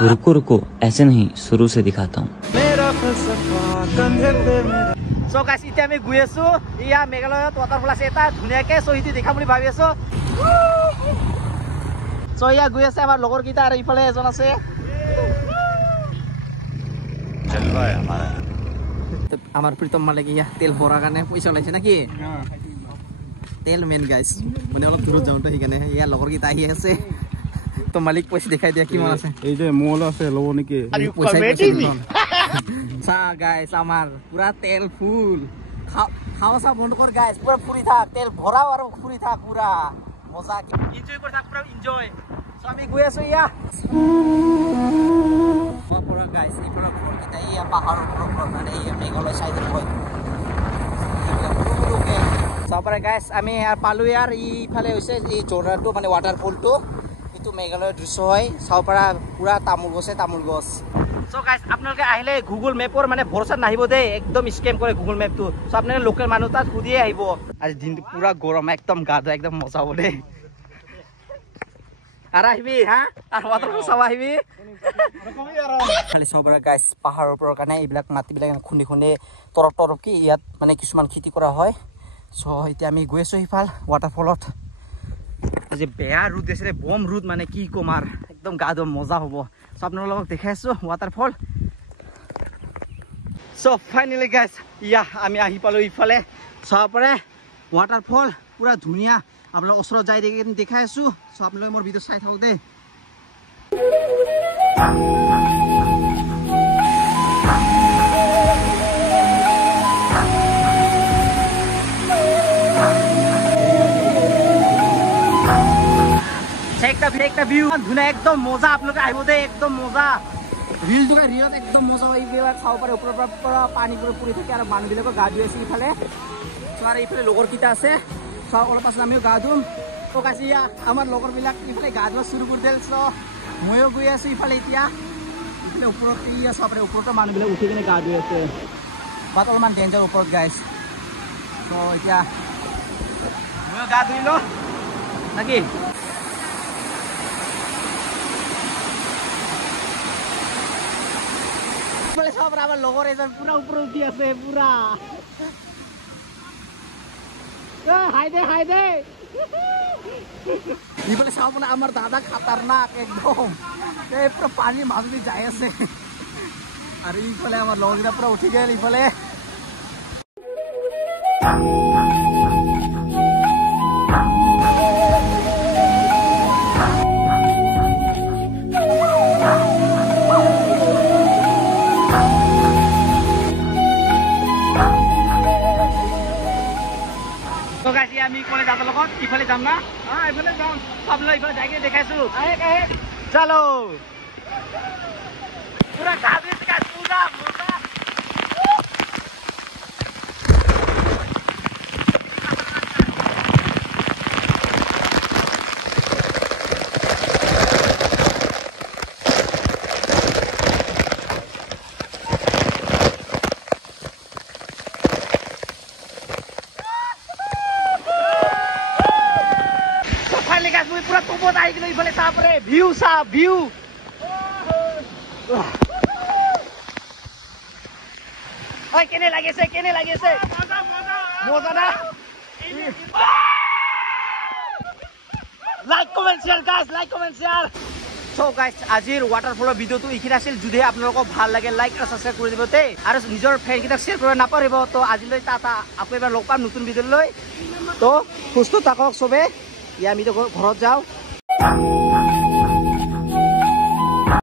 रुको रुको ऐसे नहीं शुरू से दिखाता हूँ So guys, এতিয়া আমি গৈ আছো ইয়া মেঘালয়ত ৱাটাৰফল আছে এটা ধুনীয়াকে সো হিতি দেখাম বুলি ভাবি আছো সো ইয়া গৈ আছে আমাৰ লগৰ কিটা আৰু ইফালে এজন আছে চল ভাই আমাৰ প্ৰীতম মালিক ইয়া তেল ভৰাৰ কাৰণে পইচা লাইছে নাকি তেল মেন গাইস মানে অলপ দূৰত যাওঁতে সেইকাৰণে ইয়া লগৰ কিটা আহি আছে তো মালিক পইচা দেখাই দিয়া কিমান আছে এই যে মোল আছে লব নেকি পইচা সা গাইস আমার পুরা তেল ফুল খাওয়া সব বন্ধ কর গাইস পুরা ফুরি থাক তেল ভরাও আর ফুরি থাক পুরা মজা এনজয় করে থাক পুরা এনজয় সো আমি গৈ আছো ইয়া পুরা গাইস এই পুরা ফল কিটা ইয়া পাহাড়ৰ ওপৰত মানে এই মেঘালয় সাইডৰ হয় সবৰে গাইস আমি আৰ পালু ইয়াৰ ইফালে হইছে এই জোৰাটো মানে ওয়াটাৰফলটো এটো মেঘালয়ৰ দৃশ্য হয় সাউপাৰা পুৰা তামুল গছ So guys, আপোনালোকে আহিলে গুগল মেপৰ মানে ভৰসা নাহিব দে একদম স্ক্যাম কৰে গুগল মেপটো সো আপোনালোকে লোকেল মানুহ তাত খুদিয়ে আহিব আজি দিনটো পুৰা গৰম একদম গাধা একদম মজা হ'ব দে আৰু আহিবি হা আৰু ৱাটাৰফল চাব আহিবি খালি সবৰা গাইস পাহাৰৰ ওপৰৰ কাৰণে এইবিলাক মাটিবিলাক খুন্দি খুন্দি তৰপ কি ইয়াত মানে কিছুমান খেতি কৰা হয় সো এতিয়া আমি গৈ আছো ইফাল ৱাটাৰফলত যে বেয়া রুদ দিছে বম রুদ মানে কি কমার একদম গাধ মজা হব সো আপনাদের লোক দেখাইছো ওয়াটারফল সো ফাইনালি গাইস ইয়া আমি আহি পালো ইফালে সবরে ওয়াটারফল পুরা ধুনিয়া আপনাদের ওসৰত যাই দেখাইছো সো আপনাদের মোর ভিডিও চাই থাকক দে একটা ভিউ ধুনা একদম মজা আপনাদের আইব দে একদম মজা রিল দুটা রিলত একদম মজা হয় এইবিলাক খাব পারে উপৰৰ পৰা পানী পৰি থাকে আৰু মানুহবিলাকৰ গা ধুই আছে ইফালে আৰ ইফালে লগৰ কিটা আছে সব অলপ পাছত আমিও গা ধুম তো কাছিয়া আমাৰ লগৰবিলাক ইফালে গা ধোৱা শুৰু কৰি দিল সো ময়ো গৈ আছো ইফালে এতিয়া ইফালে ওপৰত ইয়া সবৰে ওপৰতো মানুহবিলাক উঠি কিনে গা ধুই আছে বাট অলপমান ডেঞ্জাৰ ওপৰত গাইস তো এতিয়া ময়ো গা ধুই লো নাকি সব আমার লগর এজন পুরা উপরে উঠি আছে পুরা হাই দে ইফালে সব আমার দাদা খাতারনাক একদম পুরো পানি মাঝে যাই আছে আর ইফালে আমার লগরা পুরো উঠি গেল ইফালে আমি কোনে যাতে লগত ইফালে যাম না ইফালে যাম সব লই ইফালে যাই দেখাইছো চলো পুরা গাড়ি থেকে পুরা মজা পুরা তোপত আই গেল ইফালে তারপরে ভিউ সা ভিউ ওই কেনে লাগেছে মজা না like comment share guys like comment share so guys আজিৰ ওয়াটাৰফলৰ ভিডিওটো ইখিনি আছিল যদি আপোনালোকক ভাল লাগে লাইক আৰু সাবস্ক্ৰাইব কৰি দিব তে আৰু নিজৰ ফ্ৰেণ্ড কিটাক শেয়াৰ কৰিব নাপাহৰিব তো আজিলৈ টাটা আকৌ এবাৰ লগ পাম নতুন ভিডিও লৈ তো সুস্থ থাকক সবে ইয়া আমি তো ঘৰত যাও